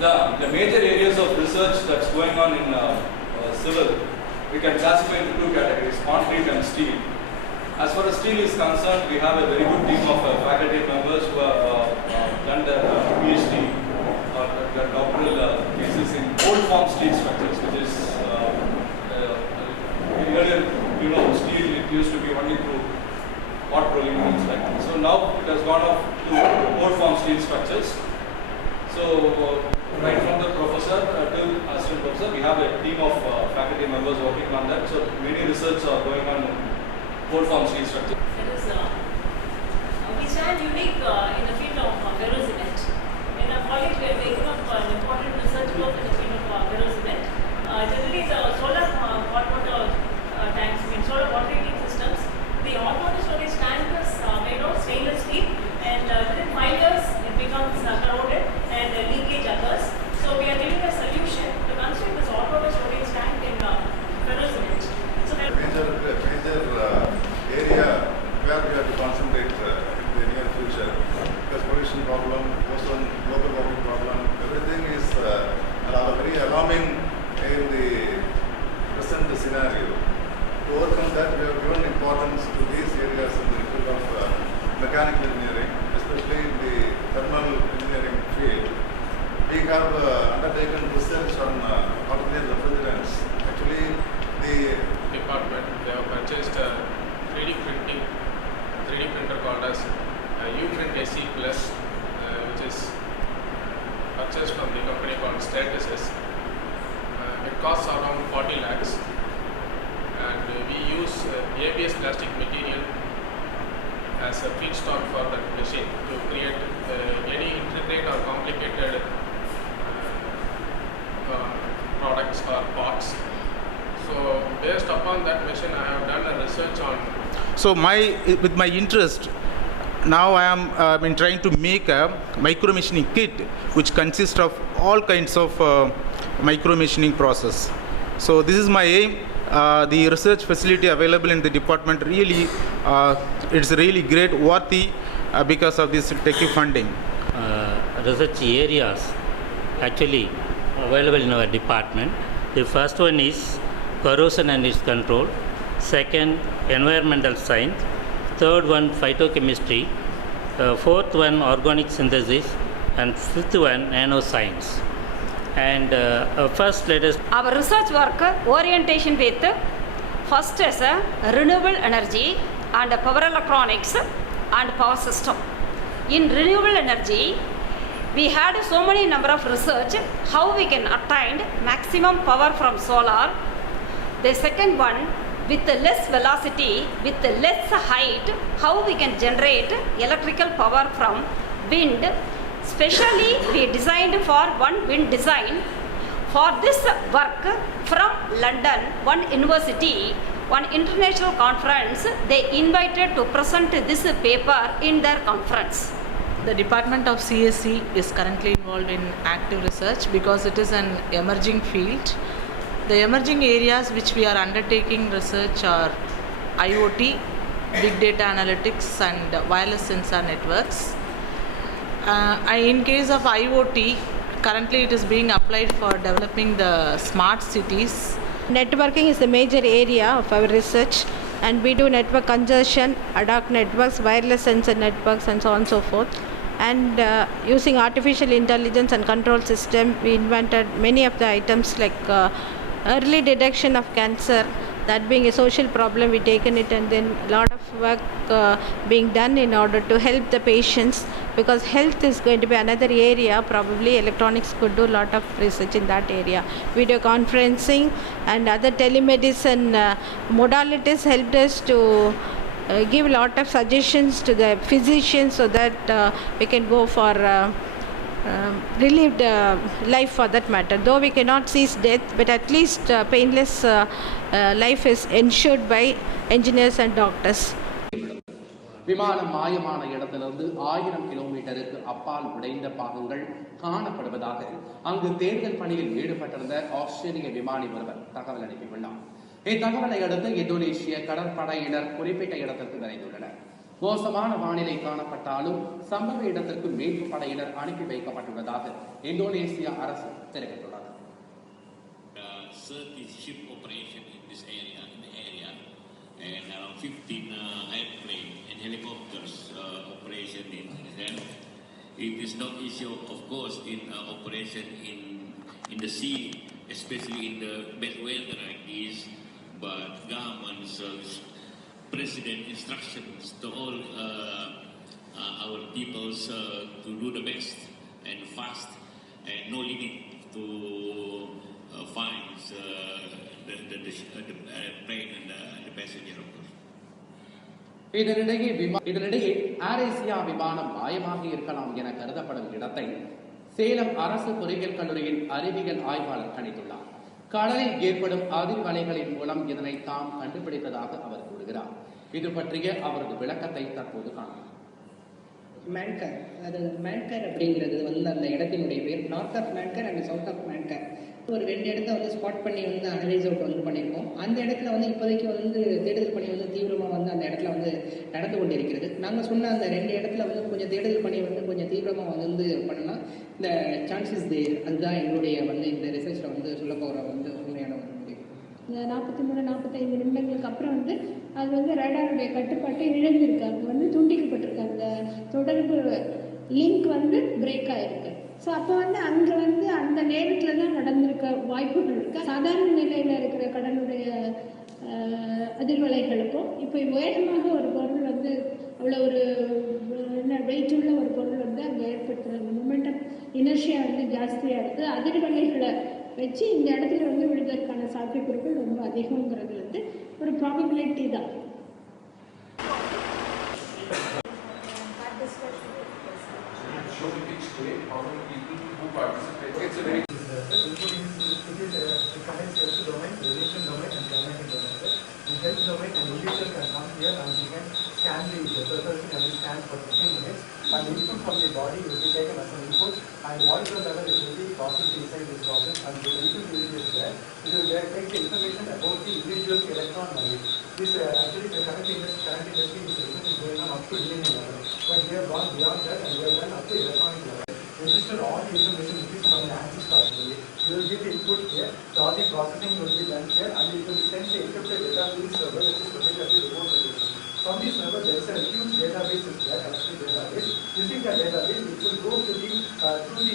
The major areas of research that's going on in civil, we can classify into two categories: concrete and steel. As far as steel is concerned, we have a very good team of faculty members who have done their PhD or their doctoral cases in old form steel structures, which is earlier, steel, it used to be only through hot rolling mills, right? So now it has gone off to old form steel structures. So right from the professor till assistant professor, we have a team of faculty members working on that. So many research are going on in old form steel structure. That is, we stand unique in the field of ferrous cement. In our college, we are taking up an important research work in the field of ferrous cement. Generally, the solar hot water tanks, solar water heating systems, the hot water storage tank is made of stainless steel, and within 5 years it becomes corroded and leakage occurs. So we are giving a solution to construct this hot water storage tank in ferrous cement. So major area where we have to concentrate in the near future, because pollution problem, ozone, global warming problem, everything is very alarming in the present scenario. To overcome that, we have given importance to these areas in the field of mechanical engineering, especially in the thermal engineering field. We have undertaken research on alternate refrigerants. Actually, the department, they have purchased a 3D printer called as Uprint SE Plus, which is purchased from the company called Stratasys. It costs around 40 lakhs, and we use ABS plastic material as a feedstock for that machine to create any intricate or complicated products or parts. So based upon that machine, I have done a research on. So with my interest, now I am trying to make a micro machining kit which consists of all kinds of micro machining process. So this is my aim. The research facility available in the department really, it's really great, worthy because of this TechU funding. Research areas actually available in our department. The first one is corrosion and its control, second environmental science, third one phytochemistry, fourth one organic synthesis, and fifth one nanoscience. And first let us... Our research work orientation with first is renewable energy and power electronics and power system. In renewable energy, we had so many number of research how we can attain maximum power from solar. The second one, with less velocity, with less height, how we can generate electrical power from wind. Specially, we designed for one wind design. For this work from London, one university, one international conference, they invited to present this paper in their conference. The Department of CSE is currently involved in active research because it is an emerging field. The emerging areas which we are undertaking research are IoT, big data analytics, and wireless sensor networks. In case of IoT, currently it is being applied for developing the smart cities. Networking is the major area of our research, and we do network congestion, ad hoc networks, wireless sensor networks, and so on and so forth. And using artificial intelligence and control system, we invented many of the items like early detection of cancer. That being a social problem, we taken it, and then a lot of work being done in order to help the patients, because health is going to be another area. Probably electronics could do a lot of research in that area. Video conferencing and other telemedicine modalities helped us to give a lot of suggestions to the physicians so that we can go for relieved life for that matter. Though we cannot cease death, but at least painless life is ensured by engineers and doctors. விமானம் மாயமான இடத்திலிருந்து 1000 கிலோமீட்டருக்கு அப்பால் உடைந்த பாகங்கள் காணப்படுவதாக அங்கு தேடுதல் பணியில் ஈடுபட்டிருந்த ஆஸ்திரேலிய விமானி ஒருவர் தகவல் அனுப்பியுள்ளார். இத்தகவலை அடுத்து இந்தோனேஷிய கடற்படையினர் குறிப்பிட்ட இடத்திற்கு விரைந்துள்ளனர். மோசமான வானிலை காணப்பட்டாலும் சம்பவ இடத்திற்கு மீட்பு படையினர் அனுப்பி வைக்கப்பட்டுள்ளதாக இந்தோனேசிய அரசு தெரிவித்துள்ளது. Ship operation in this area, and around 15 airplane and helicopters operation in there. It is not issue, of course, in operation in the sea, especially in the bad weather like this. But government's president instructions to all our peoples to do the best and fast and no limit to finds the plane and the passenger, of course. இதனிடையே ஏர் Asia விமானம் மாயமாக இருக்கலாம் என கருதப்படும் இடத்தை சேலம் அரசு பொறியியல் கல்லூரியின் அறிவியல் ஆய்வாளர் கணித்துள்ளார். கடலில் ஏற்படும் அதிர்வலைகளின் மூலம் இதனை தாம் கண்டுபிடித்ததாக அவர் கூறுகிறார். இது பற்றிய அவரது விளக்கத்தை தற்போது காணலாம். மேன்கர், அது மேன்கர் அப்படிங்கிறது வந்து அந்த இடத்தினுடைய பேர். நார்த் ஆஃப் மேன்கர் அண்ட் சவுத் ஆஃப் மேன்கர் ஒரு 2 இடத்த வந்து ஸ்பாட் பண்ணி வந்து அனலைஸ் அவுட் வந்து பண்ணியிருக்கோம். அந்த இடத்துல வந்து இப்போதைக்கு வந்து தேடுதல் பணி வந்து தீவிரமாக வந்து அந்த இடத்துல வந்து நடந்து கொண்டு இருக்கிறது. நாங்கள் சொன்ன அந்த 2 இடத்துல வந்து கொஞ்சம் தேடுதல் பணி வந்து கொஞ்சம் தீவிரமாக வந்து பண்ணலாம். இந்த சான்சஸ் தேர், அதுதான் எங்களுடைய வந்து இந்த ரிசர்ச்சில் வந்து சொல்ல போகிற வந்து உண்மையான ஒரு முடிவு. 43-45 நிமிடங்களுக்கு அப்புறம் வந்து அது வந்து ரேடாருடைய கட்டுப்பாட்டை இழந்திருக்கு. அது வந்து துண்டிக்கப்பட்டிருக்கு. அந்த தொடர்பு லிங்க் வந்து பிரேக் ஆகிருக்கு. ஸோ அப்போ வந்து அங்கே வந்து அந்த நேரத்தில் தான் நடந்திருக்க வாய்ப்புகள் இருக்குது. சாதாரண நிலையில் இருக்கிற கடனுடைய அதிர்வலைகளுக்கும் இப்போ வேகமாக ஒரு பொருள் வந்து அவ்வளோ ஒரு வெயிட் உள்ள ஒரு பொருள் வந்து அங்கே ஏற்படுத்துகிற அந்த மொமெண்டம் இனர்ஷியா வந்து ஜாஸ்தியாக இருக்குது. அதிர்வலைகளை வச்சு இந்த இடத்துல வந்து விழுதற்கான சாத்தியக்கூறுகள் ரொம்ப அதிகங்கிறது வந்து ஒரு ப்ராபபிலிட்டி தான். And input from the body will be taken as an input, and molecular level it will be processed inside this process, and the input will be there. It will take the information about the individual electron knowledge. This actually the current industry is going on up to DNA level, but we have gone beyond that and we have done up to electronic level. Register all the information which is from the ancestor. You will get the input here, so all the processing will be done here, and it will send the encrypted data to the server, which is located at the remote location. From this server, there is a huge database, is there, electric database. Using the database, it will go to the through the